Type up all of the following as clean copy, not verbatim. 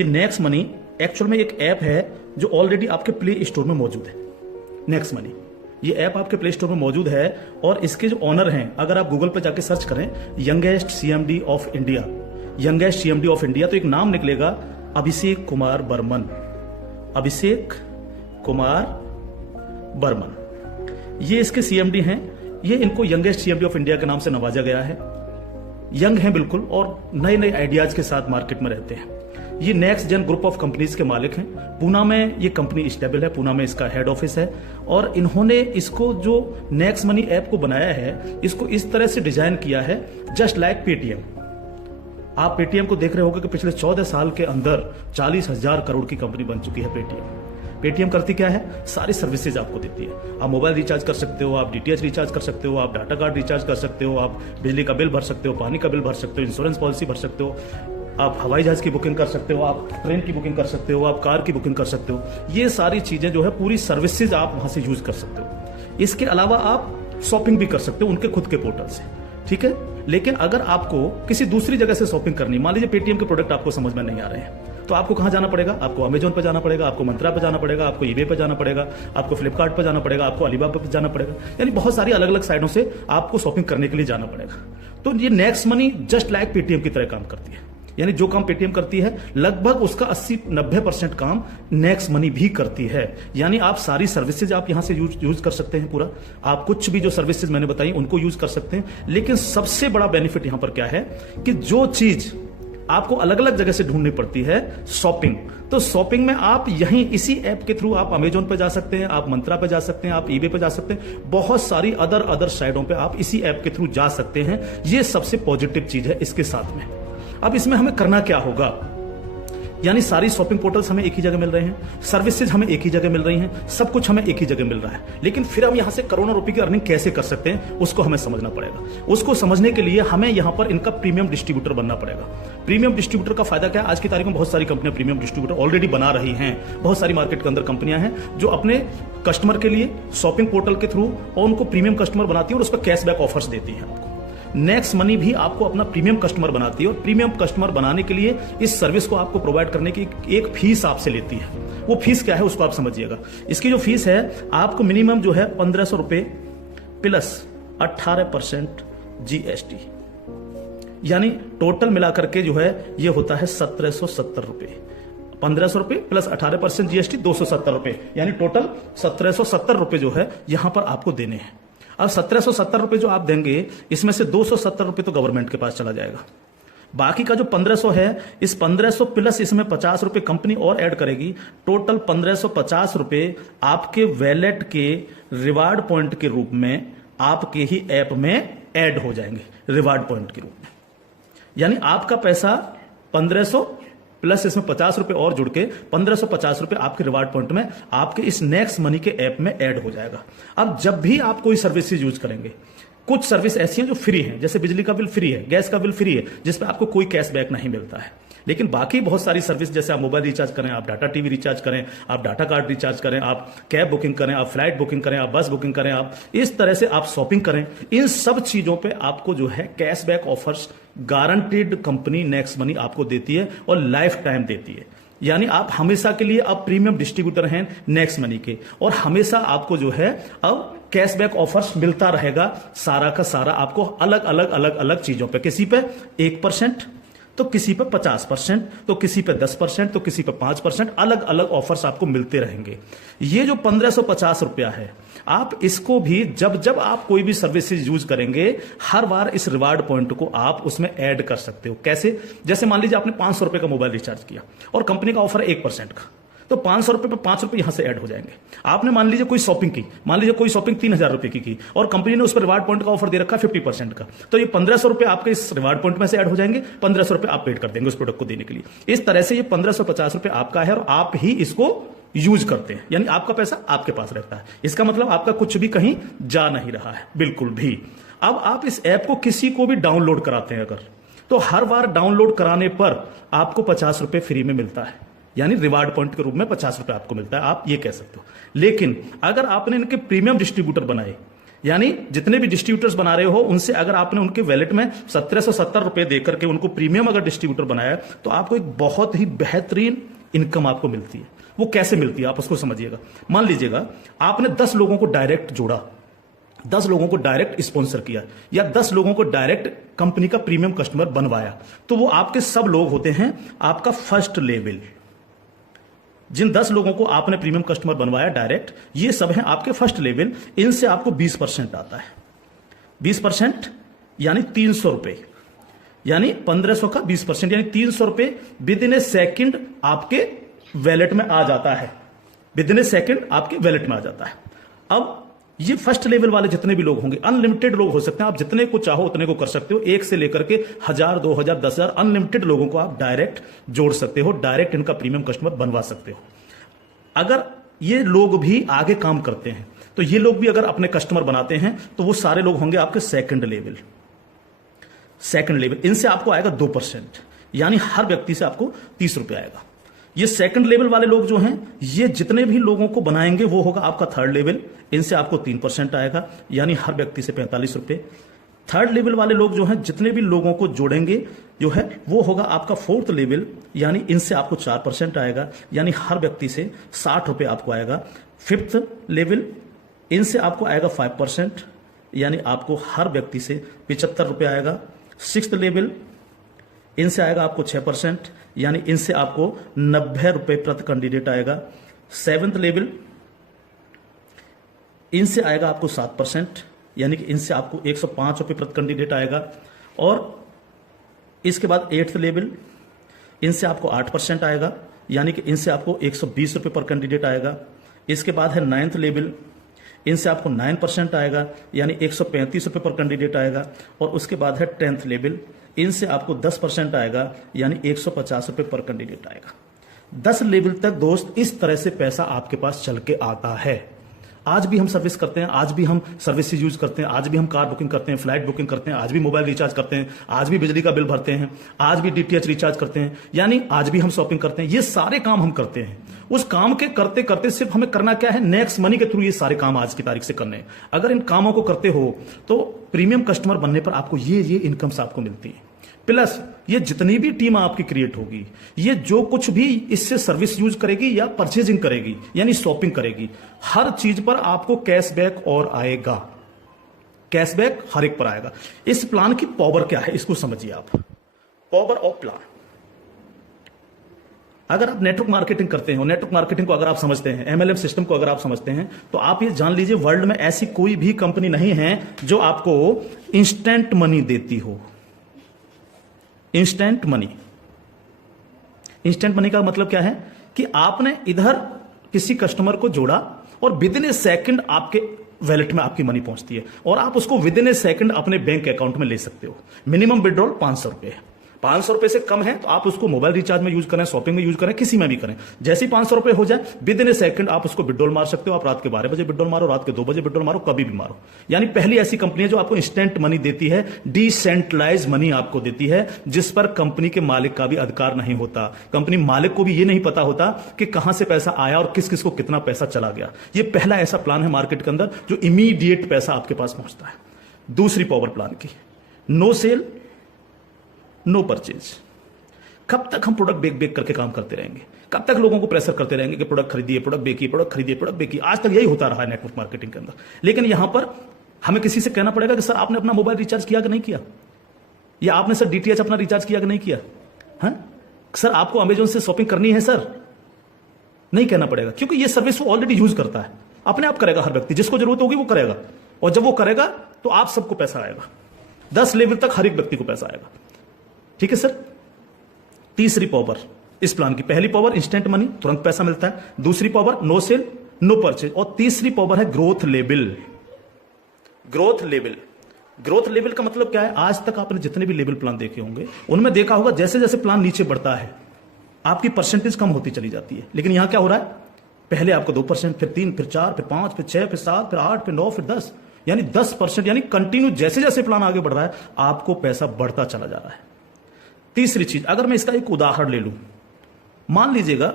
ये next money actual में एक ऐप है जो ऑलरेडी आपके प्ले स्टोर में मौजूद है। नेक्स्ट मनी ये ऐप आपके प्ले स्टोर में मौजूद है और इसके जो ऑनर हैं, अगर आप गूगल पर जाके सर्च करें youngest CMD of India, youngest CMD of India, तो एक नाम निकलेगा अभिषेक कुमार बर्मन। अभिषेक कुमार बर्मन ये इसके सीएमडी हैं। ये इनको यंगेस्ट सीएमडी ऑफ इंडिया के नाम से नवाजा गया है। यंग हैं बिल्कुल और नए नए आइडियाज के साथ मार्केट में रहते हैं। ये next gen group of companies के मालिक हैं। पूना में ये कंपनी स्टेबल है, पूना में इसका हेड ऑफिस है और इन्होंने इसको जो नेक्स्ट मनी ऐप को बनाया है, इसको इस तरह से डिजाइन किया है जस्ट लाइक पेटीएम। आप पेटीएम को देख रहे होंगे कि पिछले 14 साल के अंदर 40,000 करोड़ की कंपनी बन चुकी है पेटीएम। पेटीएम करती क्या है? सारी सर्विसेज आपको देती है। आप मोबाइल रिचार्ज कर सकते हो, आप डीटीएच रिचार्ज कर सकते हो, आप डाटा कार्ड रिचार्ज कर सकते हो, आप बिजली का बिल भर सकते हो, पानी का बिल भर सकते हो, इंश्योरेंस पॉलिसी भर सकते हो, आप हवाई जहाज की बुकिंग कर सकते हो, आप ट्रेन की बुकिंग कर सकते हो, आप कार की बुकिंग कर सकते हो। ये सारी चीजें जो है पूरी सर्विसेज आप वहां से यूज कर सकते हो। इसके अलावा आप शॉपिंग भी कर सकते हो उनके खुद के पोर्टल से, ठीक है। लेकिन अगर आपको किसी दूसरी जगह से शॉपिंग करनी, मान लीजिए पेटीएम के प्रोडक्ट आपको समझ में नहीं आ रहे हैं, तो आपको कहां जाना पड़ेगा? आपको अमेजोन पर जाना पड़ेगा, आपको मंत्रा पर जाना पड़ेगा, आपको ईबे पर जाना पड़ेगा, आपको फ्लिपकार्ट पर जाना पड़ेगा, आपको अलीबाबा पर जाना पड़ेगा। यानी बहुत सारी अलग अलग साइटों से आपको शॉपिंग करने के लिए जाना पड़ेगा। तो ये next money just like Paytm की तरह काम करती है। यानी जो काम पेटीएम करती है लगभग उसका 80-90% काम नेक्स्ट मनी भी करती है। यानी आप सारी सर्विसेज आप यहां से यूज कर सकते हैं पूरा। आप कुछ भी जो सर्विसेज मैंने बताई उनको यूज कर सकते हैं। लेकिन सबसे बड़ा बेनिफिट यहां पर क्या है कि जो चीज आपको अलग अलग जगह से ढूंढनी पड़ती है, शॉपिंग, तो शॉपिंग में आप यहीं इसी ऐप के थ्रू आप अमेजोन पे जा सकते हैं, आप मंत्रा पे जा सकते हैं, आप ईबे पे जा सकते हैं, बहुत सारी अदर साइटों पे आप इसी ऐप के थ्रू जा सकते हैं। ये सबसे पॉजिटिव चीज है इसके साथ में। अब इसमें हमें करना क्या होगा? यानी सारी शॉपिंग पोर्टल्स हमें एक ही जगह मिल रहे हैं, सर्विसेज हमें एक ही जगह मिल रही हैं, सब कुछ हमें एक ही जगह मिल रहा है। लेकिन फिर हम यहां से करोड़ों रुपए की अर्निंग कैसे कर सकते हैं, उसको हमें समझना पड़ेगा। उसको समझने के लिए हमें यहां पर इनका प्रीमियम डिस्ट्रीब्यूटर बनना पड़ेगा। प्रीमियम डिस्ट्रीब्यूटर का फायदा क्या है? आज की तारीख में बहुत सारी कंपनियां प्रीमियम डिस्ट्रीब्यूटर ऑलरेडी बना रही हैं। बहुत सारी मार्केट के अंदर कंपनियां हैं जो अपने कस्टमर के लिए शॉपिंग पोर्टल के थ्रू और उनको प्रीमियम कस्टमर बनाती है और उस पर कैशबैक ऑफर्स देती है। आपको नेक्स्ट मनी भी आपको अपना प्रीमियम कस्टमर बनाती है और प्रीमियम कस्टमर बनाने के लिए इस सर्विस को आपको प्रोवाइड करने की एक फीस आपसे लेती है। वो फीस क्या है उसको आप समझिएगा। इसकी जो फीस है आपको मिनिमम जो है 1500 रुपए प्लस 18% जीएसटी, यानी टोटल मिलाकर के जो है ये होता है 1770 रुपए। 1500 रुपए प्लस 18% जीएसटी 270 रुपए, यानी टोटल 1770 रुपए जो है यहां पर आपको देने हैं। अब 1770 रुपए जो आप देंगे, इसमें से 270 रुपए तो गवर्नमेंट के पास चला जाएगा। बाकी का जो 1500 है, इस 1500 प्लस इसमें 50 रुपए कंपनी और ऐड करेगी। टोटल 1550 रुपए आपके वैलेट के रिवार्ड पॉइंट के रूप में आपके ही ऐप में ऐड हो जाएंगे, रिवार्ड पॉइंट के रूप में। यानी आपका पैसा 1500 प्लस इसमें 50 रुपए और जुड़ के 1550 रुपए आपके रिवार्ड पॉइंट में आपके इस नेक्स्ट मनी के ऐप में ऐड हो जाएगा। अब जब भी आप कोई सर्विसेज यूज करेंगे, कुछ सर्विस ऐसी हैं जो फ्री हैं, जैसे बिजली का बिल फ्री है, गैस का बिल फ्री है, जिसपे आपको कोई कैशबैक नहीं मिलता है। लेकिन बाकी बहुत सारी सर्विस, जैसे आप मोबाइल रिचार्ज करें, आप डाटा टीवी रिचार्ज करें, आप डाटा कार्ड रिचार्ज करें, आप कैब बुकिंग करें, आप फ्लाइट बुकिंग करें, आप बस बुकिंग करें, आप इस तरह से आप शॉपिंग करें, इन सब चीजों पे आपको जो है cashback offers guaranteed company next money आपको देती है और लाइफ टाइम देती है। यानी आप हमेशा के लिए अब प्रीमियम डिस्ट्रीब्यूटर हैं नेक्स्ट मनी के, और हमेशा आपको जो है अब कैशबैक ऑफर्स मिलता रहेगा। सारा का सारा आपको अलग अलग चीजों पे, किसी पे 1%, तो किसी पे 50%, तो किसी पे 10%, तो किसी पे 5%, अलग अलग ऑफर्स आपको मिलते रहेंगे। ये जो 1550 रुपया है, आप इसको भी जब आप कोई भी सर्विसेज यूज करेंगे, हर बार इस रिवार्ड पॉइंट को आप उसमें ऐड कर सकते हो। कैसे? जैसे मान लीजिए आपने 500 रुपए का मोबाइल रिचार्ज किया और कंपनी का ऑफर है 1% का, तो 500 रुपए पे 5 रुपए यहां से ऐड हो जाएंगे। आपने मान लीजिए कोई शॉपिंग की, मान लीजिए कोई शॉपिंग 3000 रुपए की और कंपनी ने उस पर रिवार्ड पॉइंट का ऑफर दे रखा 50% का, तो ये 1500 रुपए आपके इस रिवार्ड पॉइंट में से ऐड हो जाएंगे। 1500 रुपए आप पेड कर देंगे उस प्रोडक्ट को देने के लिए। इस तरह से ये 1550 रुपए आपका है और आप ही इसको यूज करते हैं, यानी आपका पैसा आपके पास रहता है। इसका मतलब आपका कुछ भी कहीं जा नहीं रहा है, बिल्कुल भी। अब आप इस ऐप को किसी को भी डाउनलोड कराते हैं अगर, तो हर बार डाउनलोड कराने पर आपको 50 रुपए फ्री में मिलता है, यानी रिवार्ड पॉइंट के रूप में 50 रुपए आपको मिलता है, आप ये कह सकते हो। लेकिन अगर आपने इनके प्रीमियम डिस्ट्रीब्यूटर बनाए, यानी जितने भी डिस्ट्रीब्यूटर्स बना रहे हो उनसे अगर आपने उनके वैलेट में 1770 रुपए देकर के उनको प्रीमियम अगर डिस्ट्रीब्यूटर बनाया तो आपको एक बहुत ही बेहतरीन इनकम आपको मिलती है। वो कैसे मिलती है आप उसको समझिएगा। मान लीजिएगा आपने 10 लोगों को डायरेक्ट जोड़ा, 10 लोगों को डायरेक्ट स्पॉन्सर किया या 10 लोगों को डायरेक्ट कंपनी का प्रीमियम कस्टमर बनवाया, तो वो आपके सब लोग होते हैं आपका फर्स्ट लेवल। जिन 10 लोगों को आपने प्रीमियम कस्टमर बनवाया डायरेक्ट, ये सब हैं आपके फर्स्ट लेवल। इनसे आपको 20% आता है। 20% यानी 300 रुपए, यानी 1500 का 20% यानी 300 रुपए विद इन ए सेकेंड आपके वैलेट में आ जाता है। विद इन ए सेकेंड आपके वैलेट में आ जाता है। अब ये फर्स्ट लेवल वाले जितने भी लोग होंगे, अनलिमिटेड लोग हो सकते हैं, आप जितने को चाहो उतने को कर सकते हो। 1 से लेकर के 1000, 2000, 10,000 अनलिमिटेड लोगों को आप डायरेक्ट जोड़ सकते हो, डायरेक्ट इनका प्रीमियम कस्टमर बनवा सकते हो। अगर ये लोग भी आगे काम करते हैं तो ये लोग भी अगर अपने कस्टमर बनाते हैं तो वो सारे लोग होंगे आपके सेकंड लेवल। सेकंड लेवल इनसे आपको आएगा 2%, यानी हर व्यक्ति से आपको 30 रुपए आएगा। ये सेकंड लेवल वाले लोग जो हैं, ये जितने भी लोगों को बनाएंगे वो होगा आपका थर्ड लेवल। इनसे आपको 3% आएगा, यानी हर व्यक्ति से 45 रुपए। थर्ड लेवल वाले लोग जो हैं, जितने भी लोगों को जोड़ेंगे जो है वो होगा आपका फोर्थ लेवल, यानी इनसे आपको 4% आएगा, यानी हर व्यक्ति से 60 रुपए आपको आएगा। फिफ्थ लेवल इनसे आपको आएगा 5%, यानी आपको हर व्यक्ति से 75 रुपए आएगा। सिक्स्थ लेवल इनसे आएगा आपको 6%, यानी इनसे आपको 90 रुपए प्रति कैंडिडेट आएगा। सेवेंथ लेवल इनसे आएगा आपको 7%, यानी कि इनसे आपको 105 रुपए प्रति कैंडिडेट आएगा। और इसके बाद एट्थ लेवल इनसे आपको 8% आएगा, यानी कि इनसे आपको 120 रुपए पर कैंडिडेट आएगा। इसके बाद है नाइन्थ लेवल, इनसे आपको 9% आएगा, यानी 135 रुपए पर कैंडिडेट आएगा। और उसके बाद है 10th लेवल, इनसे आपको 10% आएगा, यानी 150 रुपए पर कैंडिडेट आएगा। 10 लेवल तक दोस्त इस तरह से पैसा आपके पास चल के आता है। आज भी हम सर्विस करते हैं, आज भी हम सर्विसेज यूज करते हैं, आज भी हम कार बुकिंग करते हैं, फ्लाइट बुकिंग करते हैं, आज भी मोबाइल रिचार्ज करते हैं, आज भी बिजली का बिल भरते हैं, आज भी डीटीएच रिचार्ज करते हैं, यानी आज भी हम शॉपिंग करते हैं। ये सारे काम हम करते हैं। उस काम के करते करते सिर्फ हमें करना क्या है, नेक्स्ट मनी के थ्रू ये सारे काम आज की तारीख से करने हैं। अगर इन कामों को करते हो तो प्रीमियम कस्टमर बनने पर आपको ये इनकम्स आपको मिलती है। प्लस ये जितनी भी टीम आपकी क्रिएट होगी, ये जो कुछ भी इससे सर्विस यूज करेगी या परचेजिंग करेगी यानी शॉपिंग करेगी, हर चीज पर आपको कैशबैक और आएगा। कैशबैक हर एक पर आएगा। इस प्लान की पावर क्या है इसको समझिए आप। पावर ऑफ प्लान, अगर आप नेटवर्क मार्केटिंग करते हो, नेटवर्क मार्केटिंग को अगर आप समझते हैं, एमएलएम सिस्टम को अगर आप समझते हैं, तो आप ये जान लीजिए वर्ल्ड में ऐसी कोई भी कंपनी नहीं है जो आपको इंस्टेंट मनी देती हो। इंस्टेंट मनी, इंस्टेंट मनी का मतलब क्या है कि आपने इधर किसी कस्टमर को जोड़ा और विद इन ए सेकंड आपके वैलेट में आपकी मनी पहुंचती है और आप उसको विद इन ए सेकंड अपने बैंक अकाउंट में ले सकते हो। मिनिमम विड्रॉल 500 रुपए है। 500 रुपए से कम है तो आप उसको मोबाइल रिचार्ज में यूज करें, शॉपिंग में यूज करें, किसी में भी करें। जैसे ही 500 रुपए हो जाए विद इन ए सेकंड आप उसको विड्रॉल मार सकते हो। आप रात के 12 बजे विड्रॉल मारो, रात के 2 बजे विड्रॉल मारो, कभी भी मारो। यानी पहली ऐसी कंपनी है जो आपको इंस्टेंट मनी देती है, डिसेंट्रलाइज मनी आपको देती है, जिस पर कंपनी के मालिक का भी अधिकार नहीं होता। कंपनी मालिक को भी ये नहीं पता होता कि कहां से पैसा आया और किस किस को कितना पैसा चला गया। ये पहला ऐसा प्लान है मार्केट के अंदर जो इमीडिएट पैसा आपके पास पहुंचता है। दूसरी पावर प्लान की, नो सेल नो परचेज। कब तक हम प्रोडक्ट बेक करके काम करते रहेंगे? कब तक लोगों को प्रेशर करते रहेंगे कि प्रोडक्ट खरीदिए, प्रोडक्ट बेकिए, प्रोडक्ट खरीदिए, प्रोडक्ट बेकिए? आज तक यही होता रहा है नेटवर्क मार्केटिंग के अंदर। लेकिन यहां पर हमें किसी से कहना पड़ेगा कि सर आपने अपना मोबाइल रिचार्ज किया कि नहीं किया, या आपने सर डीटीएच अपना रिचार्ज किया कि नहीं किया, है सर आपको अमेजोन से शॉपिंग करनी है सर? नहीं कहना पड़ेगा, क्योंकि ये सर्विस वो ऑलरेडी यूज करता है। अपने आप करेगा, हर व्यक्ति जिसको जरूरत होगी वो करेगा, और जब वो करेगा तो आप सबको पैसा आएगा। 10 लेवल तक हर एक व्यक्ति को पैसा आएगा। ठीक है सर। तीसरी पावर इस प्लान की, पहली पावर इंस्टेंट मनी, तुरंत पैसा मिलता है। दूसरी power no sale no purchase, और तीसरी पावर है growth level. Growth level, growth level का मतलब क्या है? आज तक आपने जितने भी लेवल प्लान देखे होंगे उनमें देखा होगा जैसे जैसे प्लान नीचे बढ़ता है आपकी परसेंटेज कम होती चली जाती है। लेकिन यहां क्या हो रहा है? पहले आपको 2%, फिर 3, फिर 4, फिर 5, फिर 6, फिर 7, फिर 8, फिर 9, फिर 10, यानी 10%, यानी कंटिन्यू जैसे जैसे प्लान आगे बढ़ रहा है आपको पैसा बढ़ता चला जा रहा है। तीसरी चीज, अगर मैं इसका एक उदाहरण ले लूं, मान लीजिएगा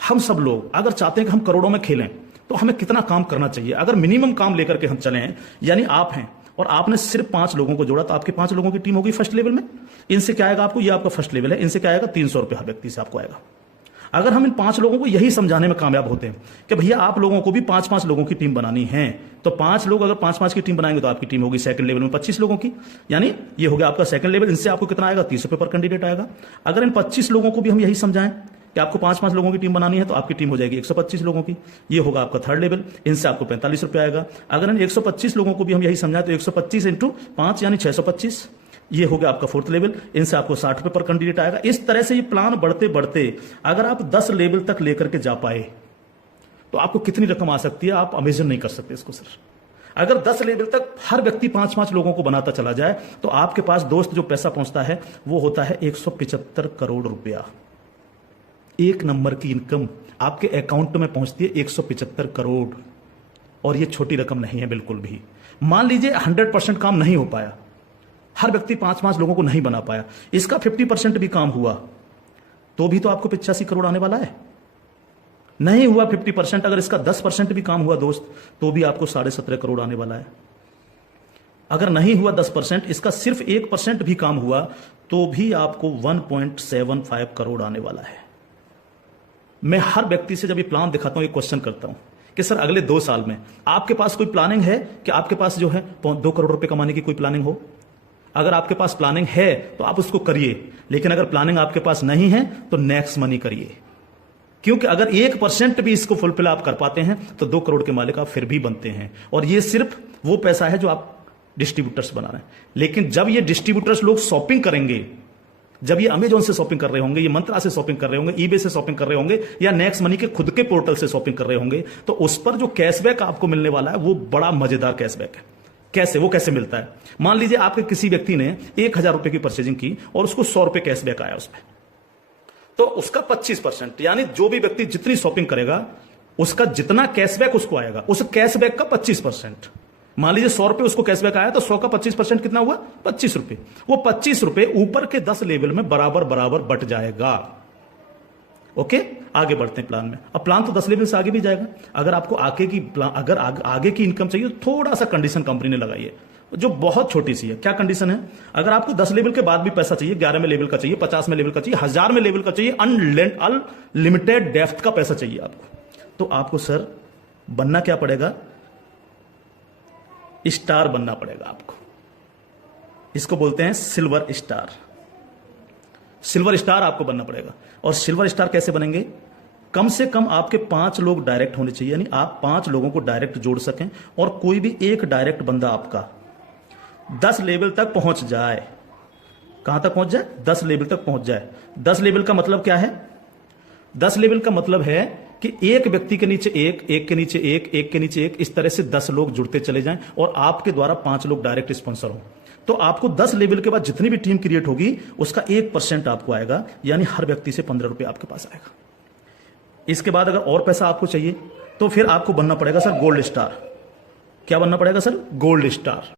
हम सब लोग अगर चाहते हैं कि हम करोड़ों में खेलें, तो हमें कितना काम करना चाहिए। अगर मिनिमम काम लेकर के हम चलें, यानी आप हैं और आपने सिर्फ 5 लोगों को जोड़ा, तो आपके 5 लोगों की टीम होगी फर्स्ट लेवल में। इनसे क्या आएगा आपको, ये आपका फर्स्ट लेवल है, इनसे क्या आएगा 300 रुपये हर व्यक्ति से आपको आएगा। अगर हम इन 5 लोगों को यही समझाने में कामयाब होते हैं कि भैया आप लोगों को भी 5-5 लोगों की टीम बनानी है, तो 5 लोग अगर 5-5 की टीम बनाएंगे तो आपकी टीम होगी सेकंड लेवल में 25 लोगों की, यानी ये हो गया आपका सेकंड लेवल। इनसे आपको कितना आएगा, 30 रुपये पर कैंडिडेट आएगा। अगर इन 25 लोगों को भी हम यही समझाएं कि आपको 5-5 लोगों की टीम बनानी है, तो आपकी टीम हो जाएगी 125 लोगों की, ये होगा आपका थर्ड लेवल। इनसे आपको 45 रुपये आएगा। अगर इन 125 लोगों को भी हम यही समझाएं तो 125 × 5 यानी 625, ये हो गया आपका फोर्थ लेवल। इनसे आपको 60 रुपये पर कैंडिडेट आएगा। इस तरह से ये प्लान बढ़ते बढ़ते अगर आप 10 लेवल तक लेकर के जा पाए तो आपको कितनी रकम आ सकती है, आप इमेजिन नहीं कर सकते इसको सर। अगर 10 लेवल तक हर व्यक्ति 5-5 लोगों को बनाता चला जाए तो आपके पास दोस्त जो पैसा पहुंचता है वो होता है 175 करोड़ रुपया। एक नंबर की इनकम आपके अकाउंट में पहुंचती है 175 करोड़, और ये छोटी रकम नहीं है बिल्कुल भी। मान लीजिए 100% काम नहीं हो पाया, हर व्यक्ति 5-5 लोगों को नहीं बना पाया, इसका 50% भी काम हुआ तो भी तो आपको 85 करोड़ आने वाला है। नहीं हुआ 50%, अगर इसका 10% भी काम हुआ दोस्त तो भी आपको 17.5 करोड़ आने वाला है। अगर नहीं हुआ 10%, इसका सिर्फ 1% भी काम हुआ तो भी आपको 1.75 करोड़ आने वाला है। मैं हर व्यक्ति से जब ये प्लान दिखाता हूं, एक क्वेश्चन करता हूं कि सर अगले 2 साल में आपके पास कोई प्लानिंग है कि आपके पास जो है 2 करोड़ रुपए कमाने की कोई प्लानिंग हो। अगर आपके पास प्लानिंग है तो आप उसको करिए, लेकिन अगर प्लानिंग आपके पास नहीं है तो नेक्स्ट मनी करिए, क्योंकि अगर 1% भी इसको फुलफिल आप कर पाते हैं तो 2 करोड़ के मालिक आप फिर भी बनते हैं। और ये सिर्फ वो पैसा है जो आप डिस्ट्रीब्यूटर्स बना रहे हैं। लेकिन जब ये डिस्ट्रीब्यूटर्स लोग शॉपिंग करेंगे, जब ये अमेजॉन से शॉपिंग कर रहे होंगे, ये मंत्रा से शॉपिंग कर रहे होंगे, ईबे से शॉपिंग कर रहे होंगे, या नेक्स्ट मनी के खुद के पोर्टल से शॉपिंग कर रहे होंगे, तो उस पर जो कैशबैक आपको मिलने वाला है वो बड़ा मजेदार कैशबैक है। कैसे, वो कैसे मिलता है? मान लीजिए आपके किसी व्यक्ति ने 1000 रुपए की परचेजिंग की और उसको 100 रुपए कैशबैक आया उसमें, तो उसका 25%, यानी जो भी व्यक्ति जितनी शॉपिंग करेगा उसका जितना कैशबैक उसको आएगा, उस कैशबैक का 25%। मान लीजिए 100 रुपए उसको कैशबैक आया तो 100 का 25% कितना हुआ, 25 रुपए। वो 25 रुपए ऊपर के 10 लेवल में बराबर बराबर बट जाएगा। ओके, आगे बढ़ते हैं प्लान में। अब प्लान तो 10 लेवल से आगे भी जाएगा। अगर आपको आगे की इनकम चाहिए तो थोड़ा सा कंडीशन कंपनी ने लगाई है जो बहुत छोटी सी है। क्या कंडीशन है? अगर आपको 10 लेवल के बाद भी पैसा चाहिए, 11 में लेवल का चाहिए, 50 में लेवल का चाहिए, 1000 में लेवल का चाहिए, अनलिमिटेड डेप्थ का पैसा चाहिए आपको, तो आपको सर बनना क्या पड़ेगा? स्टार बनना पड़ेगा आपको। इसको बोलते हैं सिल्वर स्टार। सिल्वर स्टार आपको बनना पड़ेगा। और सिल्वर स्टार कैसे बनेंगे? कम से कम आपके 5 लोग डायरेक्ट होने चाहिए, यानी आप 5 लोगों को डायरेक्ट जोड़ सकें और कोई भी एक डायरेक्ट बंदा आपका 10 लेवल तक पहुंच जाए। कहां तक पहुंच जाए? 10 लेवल तक पहुंच जाए। 10 लेवल का मतलब क्या है? 10 लेवल का मतलब है कि एक व्यक्ति के नीचे एक, एक के नीचे एक, एक के नीचे एक, इस तरह से 10 लोग जुड़ते चले जाएं और आपके द्वारा 5 लोग डायरेक्ट स्पॉन्सर हो, तो आपको 10 लेवल के बाद जितनी भी टीम क्रिएट होगी उसका 1% आपको आएगा, यानी हर व्यक्ति से 15 रुपए आपके पास आएगा। इसके बाद अगर और पैसा आपको चाहिए तो फिर आपको बनना पड़ेगा सर गोल्ड स्टार। क्या बनना पड़ेगा सर? Gold star.